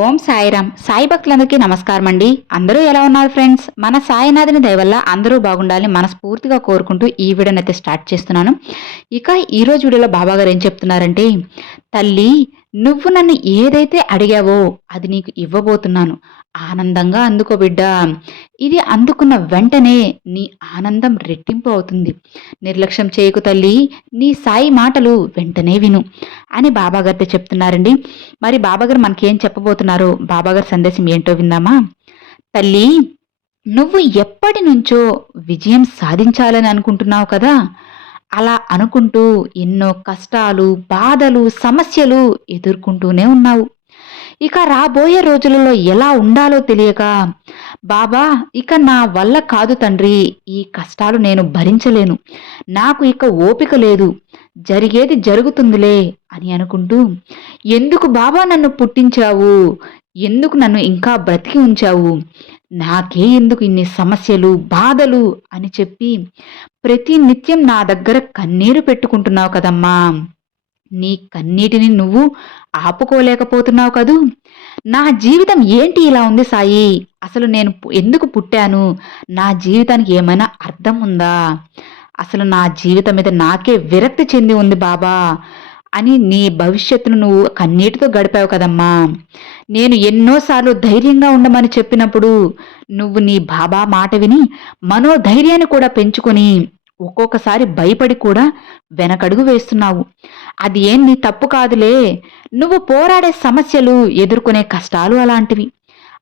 ఓం సాయిరామ్. సాయి భక్తులందరికీ నమస్కారం అండి అందరూ ఎలా ఉన్నారు ఫ్రెండ్స్? మన సాయినాథుని దయవల్ల అందరూ బాగుండాలని మనస్ఫూర్తిగా కోరుకుంటూ ఈ వీడియోనైతే స్టార్ట్ చేస్తున్నాను. ఇక ఈ రోజు వీడియోలో బాబా గారు ఏం చెప్తున్నారంటే తల్లి నువ్వు నన్ను ఏదైతే అడిగావో అది నీకు ఇవ్వబోతున్నాను. ఆనందంగా అందుకో బిడ్డ. ఇది అందుకున్న వెంటనే నీ ఆనందం రెట్టింపు అవుతుంది. నిర్లక్ష్యం చేయకు తల్లి. నీ సాయి మాటలు వెంటనే విను అని బాబాగారితో చెప్తున్నారండి. మరి బాబాగారు మనకేం చెప్పబోతున్నారు బాబాగారి సందేశం ఏంటో విందామా? తల్లి నువ్వు ఎప్పటి నుంచో విజయం సాధించాలని అనుకుంటున్నావు కదా? అలా అనుకుంటూ ఎన్నో కష్టాలు బాధలు సమస్యలు ఎదుర్కొంటూనే ఉన్నావు. ఇక రాబోయే రోజులలో ఎలా ఉండాలో తెలియక బాబా ఇక నా వల్ల కాదు తండ్రి ఈ కష్టాలు నేను భరించలేను. నాకు ఇక ఓపిక లేదు. జరిగేది జరుగుతుందిలే అని అనుకుంటూ ఎందుకు బాబా నన్ను పుట్టించావు? ఎందుకు నన్ను ఇంకా బ్రతికి ఉంచావు? నాకే ఎందుకు ఇన్ని సమస్యలు బాధలు? అని చెప్పి ప్రతి నిత్యం నా దగ్గర కన్నీరు పెట్టుకుంటున్నావు కదమ్మా. నీ కన్నీటిని నువ్వు ఆపుకోలేకపోతున్నావు కదూ? నా జీవితం ఏంటి ఇలా ఉంది సాయి? అసలు నేను ఎందుకు పుట్టాను? నా జీవితానికి ఏమైనా అర్థం ఉందా? అసలు నా జీవితం మీద నాకే విరక్తి చెంది ఉంది బాబా అని నీ భవిష్యత్తును నువ్వు కన్నీటితో గడిపావు కదమ్మా. నేను ఎన్నోసార్లు ధైర్యంగా ఉండమని చెప్పినప్పుడు నువ్వు నీ బాబా మాట విని మనోధైర్యాన్ని కూడా పెంచుకొని ఒక్కొక్కసారి భయపడి కూడా వెనకడుగు వేస్తున్నావు. అది ఏం నీ తప్పు కాదులే. నువ్వు పోరాడే సమస్యలు ఎదుర్కొనే కష్టాలు అలాంటివి.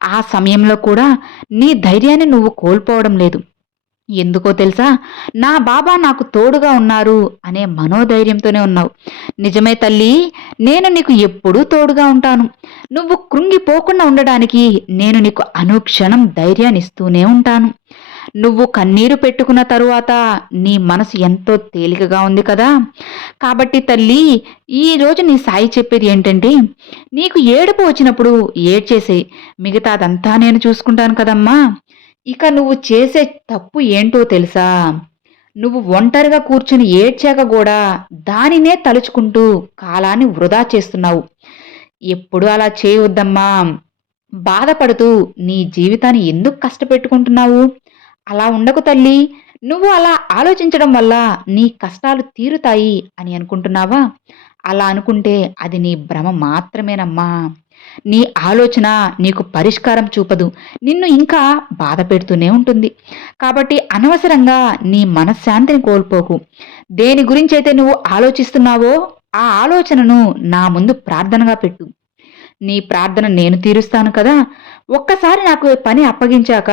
ఆ సమయంలో కూడా నీ ధైర్యాన్ని నువ్వు కోల్పోవడం లేదు. ఎందుకో తెలుసా? నా బాబా నాకు తోడుగా ఉన్నారు అనే మనోధైర్యంతోనే ఉన్నావు. నిజమే తల్లి నేను నీకు ఎప్పుడూ తోడుగా ఉంటాను. నువ్వు కృంగిపోకుండా ఉండడానికి నేను నీకు అనుక్షణం ధైర్యాన్ని ఇస్తూనే ఉంటాను. నువ్వు కన్నీరు పెట్టుకున్న తరువాత నీ మనసు ఎంతో తేలికగా ఉంది కదా? కాబట్టి తల్లి ఈ రోజు నీ సాయి చెప్పేది ఏంటంటే నీకు ఏడుపు వచ్చినప్పుడు ఏడ్చేసే మిగతాదంతా నేను చూసుకుంటాను కదమ్మా. ఇక నువ్వు చేసే తప్పు ఏంటో తెలుసా? నువ్వు ఒంటరిగా కూర్చుని ఏడ్చాక కూడా దానినే తలుచుకుంటూ కాలాన్ని వృధా చేస్తున్నావు. ఎప్పుడు అలా చేయవద్దమ్మా బాధపడుతూ నీ జీవితాన్ని ఎందుకు కష్టపెట్టుకుంటున్నావు? అలా ఉండకు తల్లి. నువ్వు అలా ఆలోచించడం వల్ల నీ కష్టాలు తీరుతాయి అని అనుకుంటున్నావా? అలా అనుకుంటే అది నీ భ్రమ మాత్రమేనమ్మా. నీ ఆలోచన నీకు పరిష్కారం చూపదు. నిన్ను ఇంకా బాధ పెడుతూనే ఉంటుంది. కాబట్టి అనవసరంగా నీ మనశ్శాంతిని కోల్పోకు. దేని గురించి అయితే నువ్వు ఆలోచిస్తున్నావో ఆ ఆలోచనను నా ముందు ప్రార్థనగా పెట్టు. నీ ప్రార్థన నేను తీరుస్తాను కదా. ఒక్కసారి నాకు పని అప్పగించాక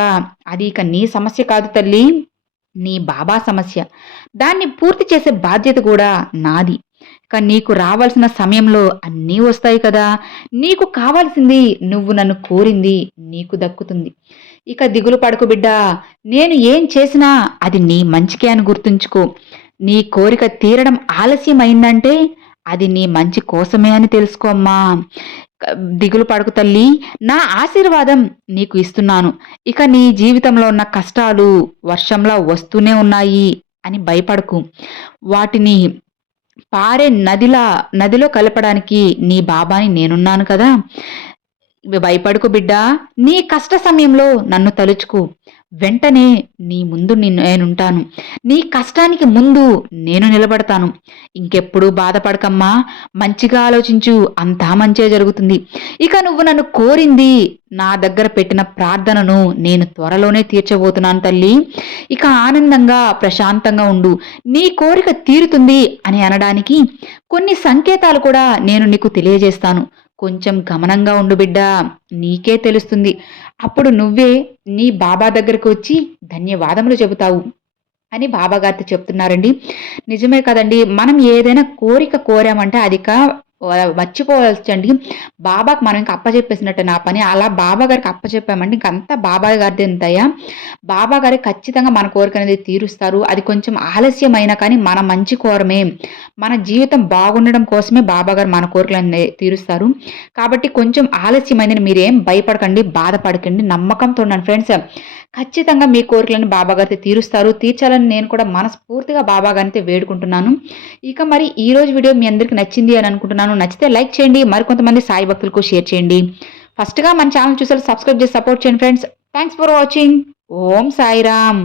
అది ఇక నీ సమస్య కాదు తల్లి నీ బాబా సమస్య. దాన్ని పూర్తి చేసే బాధ్యత కూడా నాది. ఇక నీకు రావాల్సిన సమయంలో అన్నీ వస్తాయి కదా. నీకు కావాల్సింది నువ్వు నన్ను కోరింది నీకు దక్కుతుంది. ఇక దిగులు పడకు బిడ్డ. నేను ఏం చేసినా అది నీ మంచికే అని గుర్తుంచుకో. నీ కోరిక తీరడం ఆలస్యం అయిందంటే అది నీ మంచి కోసమే అని తెలుసుకోమ్మా దిగులు పడకు తల్లి. నా ఆశీర్వాదం నీకు ఇస్తున్నాను. ఇక నీ జీవితంలో ఉన్న కష్టాలు వర్షంలా వస్తూనే ఉన్నాయి అని భయపడకు. వాటిని పారే నదిలా నదిలో కలపడానికి నీ బాబాని నేనున్నాను కదా. భయపడుకు బిడ్డా. నీ కష్ట సమయంలో నన్ను తలుచుకు. వెంటనే నీ ముందు నిన్ను నేనుంటాను. నీ కష్టానికి ముందు నేను నిలబడతాను. ఇంకెప్పుడు బాధపడకమ్మా. మంచిగా ఆలోచించు. అంతా మంచే జరుగుతుంది. ఇక నువ్వు నన్ను కోరింది నా దగ్గర పెట్టిన ప్రార్థనను నేను త్వరలోనే తీర్చబోతున్నాను తల్లి. ఇక ఆనందంగా ప్రశాంతంగా ఉండు. నీ కోరిక తీరుతుంది అని అనడానికి కొన్ని సంకేతాలు కూడా నేను నీకు తెలియజేస్తాను. కొంచెం గమనంగా ఉండు బిడ్డా నీకే తెలుస్తుంది. అప్పుడు నువ్వే నీ బాబా దగ్గరకు వచ్చి ధన్యవాదములు చెబుతావు అని బాబాగారితో చెప్తున్నారండి. నిజమే కదండి మనం ఏదైనా కోరిక కోరామంటే అది కా మర్చిపోవచ్చండి. బాబాకి మనం ఇంకా అప్పచెప్పేసినట్టు నా పని. అలా బాబా గారికి అప్పచెప్పామంటే ఇంకంతా బాబా గారిది ఎంతయ్యా బాబా గారికి ఖచ్చితంగా మన కోరిక అనేది తీరుస్తారు. అది కొంచెం ఆలస్యమైనా కానీ మన మంచి కోరమే. మన జీవితం బాగుండడం కోసమే బాబా గారు మన అనేది తీరుస్తారు. కాబట్టి కొంచెం ఆలస్యమైందని మీరేం భయపడకండి బాధపడకండి. నమ్మకంతో ఉన్నాను ఫ్రెండ్స్. ఖచ్చితంగా మీ కోరికలను బాబాగారితో తీరుస్తారు. తీర్చాలని నేను కూడా మనస్ఫూర్తిగా బాబాగారితో వేడుకుంటున్నాను. ఇక మరి ఈ రోజు వీడియో మీ అందరికీ నచ్చింది అని అనుకుంటున్నాను. నచ్చితే లైక్ చేయండి మరికొంతమంది సాయి భక్తులకు షేర్ చేయండి. ఫస్ట్గా మన ఛానల్ చూసారు సబ్స్క్రైబ్ చేసి సపోర్ట్ చేయండి friends. Thanks for watching Om Sairam.